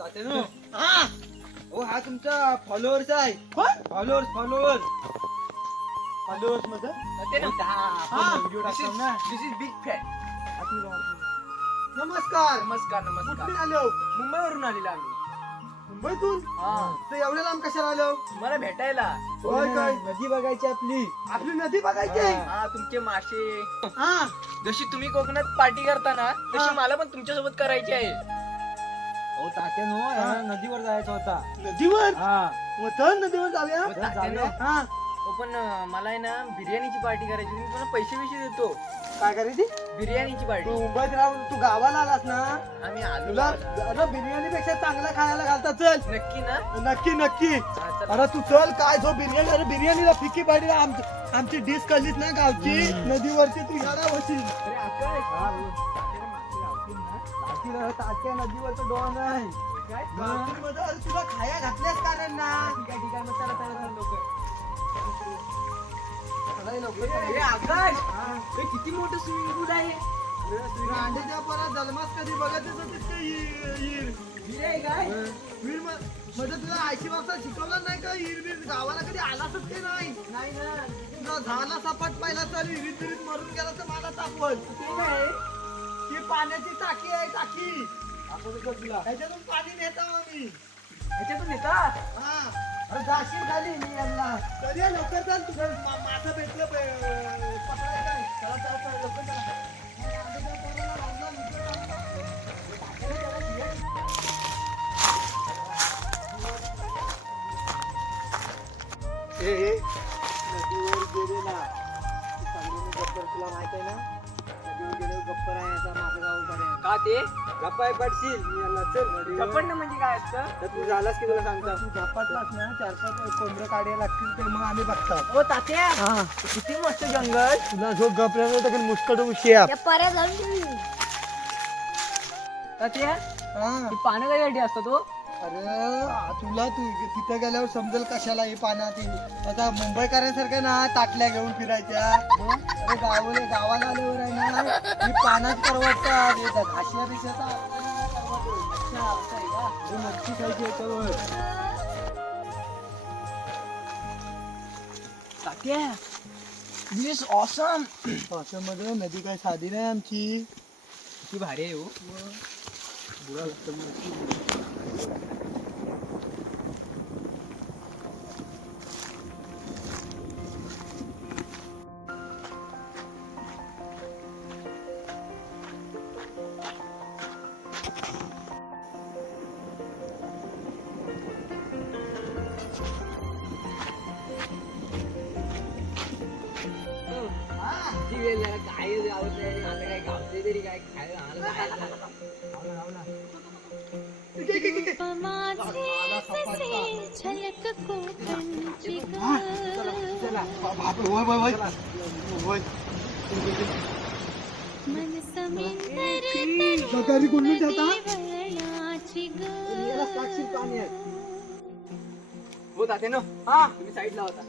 तात्यानो. हा. हो हा तुमचा फॉलोअर्स आहे. कोण? फॉलोअर्स फॉलोअर्स फॉलोअर्समध्ये हा. दिस इज बिग फॅट नमस्कार. नमस्कार नमस्कार. आलो? मुंबईवरून आलेलो आम्ही. मुंबईतून? हा. तर एवढ्या लांब कशाला आलो? तुम्हाला भेटायला. होय काय? नदी बघायची आपली. आपली नदी बघायची? आहे. हा तुमचे मासे. हा. जशी तुम्ही कोकणात पार्टी करता ना हा. तशी मला पण तुमच्यासोबत करायची आहे. हो. तात्यानो नदीवर जायचा होता. नदीवर? हा. मग तर नदीवर जाऊया? हो, तात्यानो. हा. हो पण अं, मला आहे ना बिर्याणीची पार्टी करायची मी तुम्हाला पैसे पैसे देतो. काय करायची? बिर्याणीची तू पार्टी. मुंबईत राहून तू गावाला आलास ना? आम्ही आलो तुला गावाला. अरे बिर्याणी पेक्षा चांगला खायला घालता चल. नक्की ना? नक्की नक्की. हा, चला. अरे तू चल काय जो बिर्याणी अरे बिर्याणीला फिकी पाडी आमची आमची डिश कळलीच ना गावची. नदीवरची तू याडा होशील. अरे आकाश. बाकी रे, तात्या नदीवरचं डॉन आहे. काय? गावठीमध्ये अरे तुला खाया घातल्यास कारण ना ठीक आहे ठीक आहे मग चला चला चला लवकर. चला लवकर. चला. आकाश! हे. किती मोठं स्विमिंग पूल आहे? अंड्याच्या परत जन्मास कधी बघतच होतीस का हीर हीर विहीर आहे काय? म्हणजे तुला आयशी बाबा शिकवलं नाही का? हीर बीर गावाला कधी आलासच ते नाही? नाही ना. तुला झाला सपाट पहिला चल विहिरीत विहिरीत मरून गेला तर मला तापवल. ते काय? ही पाण्याची टाकी आहे टाकी. असं कसं तुला. त्याच्यातून पाणी नेता आम्ही. ह्याच्यातून येता हा. अरे जाशील खाली मी यांना. कधी? लवकर चल तुझं मा- मासं भेटलं पे- पकडायला चला चला. का ते? गप्पाय पडशील? मी याला चल नदीवर. कपडणं म्हणजे काय असतं? तर तू झालास की तुला सांगतो? तू झपाटलास ना चार पाच कोंबडे काढायला लागतील तर मग आम्ही बघतात. ओ तात्या. हा. किती मस्त जंगल. तुला जो गपऱ्याला तर मुस्कट उशिया त्या पर्या जाऊन तात्या हा. ही पानं कशासाठी असतात हो अरे तुला तू तिथं गेल्यावर समजेल कशाला हे पाण्यात ही. आता मुंबईकरांसारखं ना ताटल्या घेऊन फिरायच्या. अरे गावाला गावाला आल्यावर आहे ना ही पाण्यात परवडतात. येतात आशिया हे मच्छी खायची याच्यावर तात्या दिस ऑसम पावसामध्ये नदी काय साधी नाही आमची. किती भारी आहे हो. बुरा काय गावत नाही आता काय गावते तरी काय खायला आलं काय सकाळी कोणी जाता हो तात्या ना हा तुम्ही साईडला होता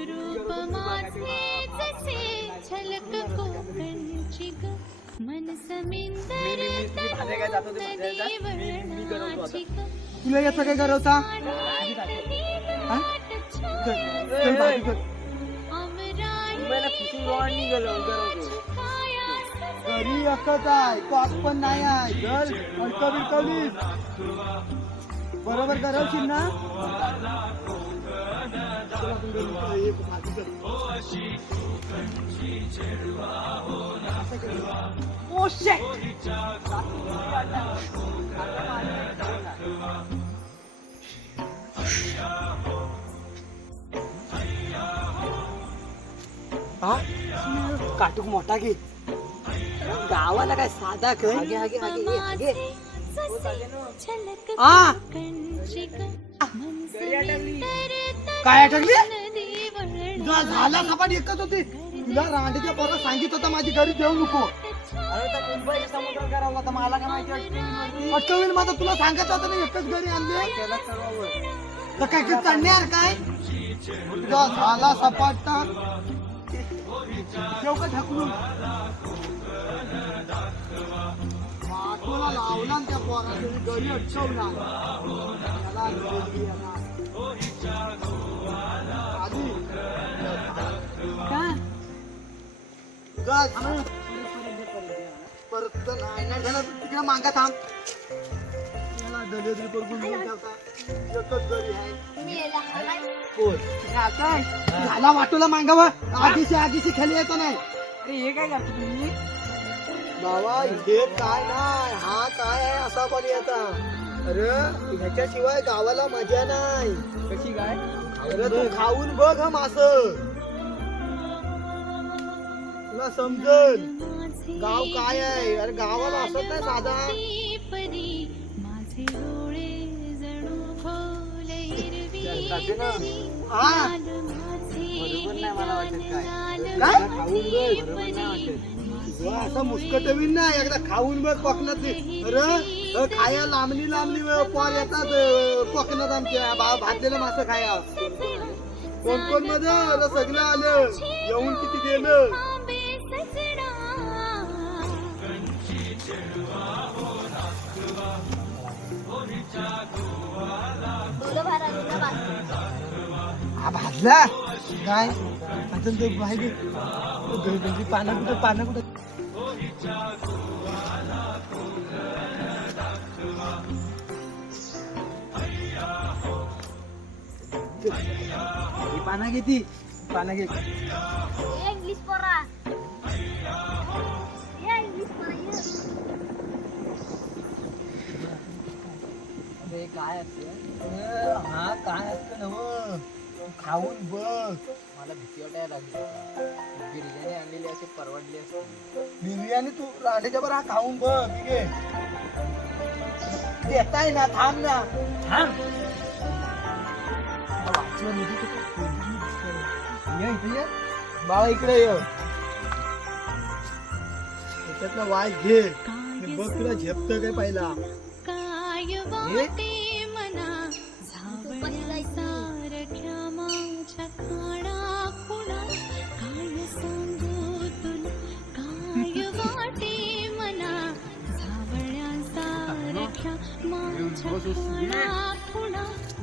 रूप माझे झलक कोकणची ग मन समिंदर जात आता. वळणाची ग तुला याचा काय करवता? कर, कर भाजी कर. मुंबईला फिशिंग रॉड निघालो गरवतो घरी एकच आहे कॉक पण नाही आहे. चल अडकव बिडकवलीस बरोबर करवशील ना? कर. ओ शेट काटूक मोठा घे गावाला काय साधा कर आगे आगे आगे आगे झलक काय अटकली? झाला सपाट एकच होती. तुला रांडेच्या पोरा सांगित होता माझी घरी देऊ नको. अरे तर मुंबई समुद्र करावं आता मला काय माहिती अटकवील माझा तुला सांगत होता ना एकच घरी आणले त्याला तर काय काय चढणार काय? तुझा झाला सपाट. ना ठेव का ढकलून. डिस्कोला लावला त्या पोराने मी घरी अटकवला त्याला परत नाही नाही झालं तिकडे मागा थांब. याला दलिद्री करून घेऊन ठेवता. एकच घरी आहे. कोण? काय झाला वाटोला मागावा आगीशी आगीशी खाली येतो नाही. अरे हे काय करतो तुम्ही? बाबा हे काय नाही. हा काय आहे असा पण येता अरे ह्याच्याशिवाय गावाला मजा नाही. कशी काय? अरे तू खाऊन बघ हा मास. तुला समजल? गाव काय आहे? अरे गावाला असत नाही साधा. असं माझे नाही मुस्कटवीन ना एकदा खाऊन बघ कोकणात अरे खाया लांबणी लांबणी पॉर येतात अ, आमच्या. भाजलेलं मासं खाया. कोण कोणमध्ये सगळं आलं. येऊन किती गेलं? हा भाजला? काय? अजून ते बाहेर पानं कुठं? पानं कुठं? ही पानं किती पानं घे. इंग्लिश पोरा. हे काय असतं नव खाऊन बघ मला भीती वाटायला लागली बिर्याणी आणलेली अशी परवडली असती बिर्याणी तू रांडेच्या बरं हा खाऊन बघ ठीक आहे देताय ना थांब ना. थांब. वाचलं. ये इथे ये. बाळा इकडे ये. त्याच्यातला वाय घे. बघ तुला झेपतं काय पहिला? काय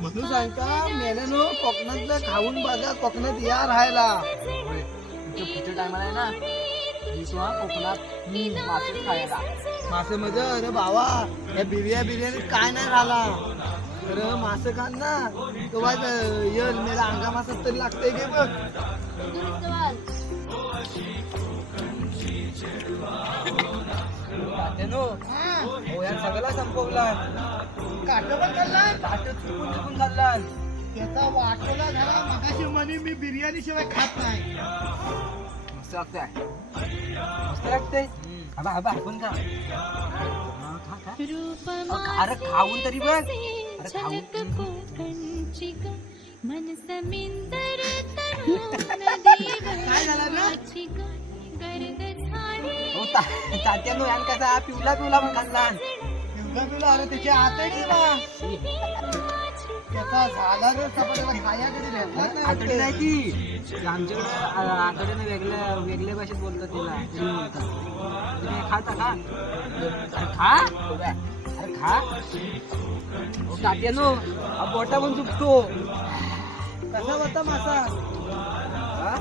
म्हणून सांगता मेल्यानो कोकणातलं खाऊन बघा कोकणात या राहायला. पुढच्या टायमाला आहे ना. कोकणात मासे खायला. मासे मध्ये अरे बाबा या बिर्या बिर्याणी काय नाही राहिला. अरे मासे खान ना तो वाज येल मेला अंगा मासात तरी लागतंय घे बघ. हो यार सगळा संपवला. काट पण खाल्ला ताट चुकून चुकून खाल्ला. त्याचा वाटोला झाला मगाशी म्हणे मी बिर्याणी शिवाय खात नाही. मस्त लागतंय. मस्त लागते आबा आबा आपण खा. हा, खा, खा. रूप अरे खाऊन तरी बघ अरे खाऊन. झलक कोकणची ग मन समिंदर तरुण देव काय झालं? रे? तात्यानो यान कसा पिवला पिवला पण खाल्ला. पिवळा पिवळा अरे त्याची आतडी ना त्याचा झाला रे सपाट्याला खाया कधी भेटलाच नाही आतडी. नाही ती. आमच्याकडे आतडीने वेगळ्या वेगळ्या भाषेत बोलतात तिला. तुम्ही खाता का? खा. अरे खा. तात्यानो बोटा पण चुकतो कसा होता मासा? हा?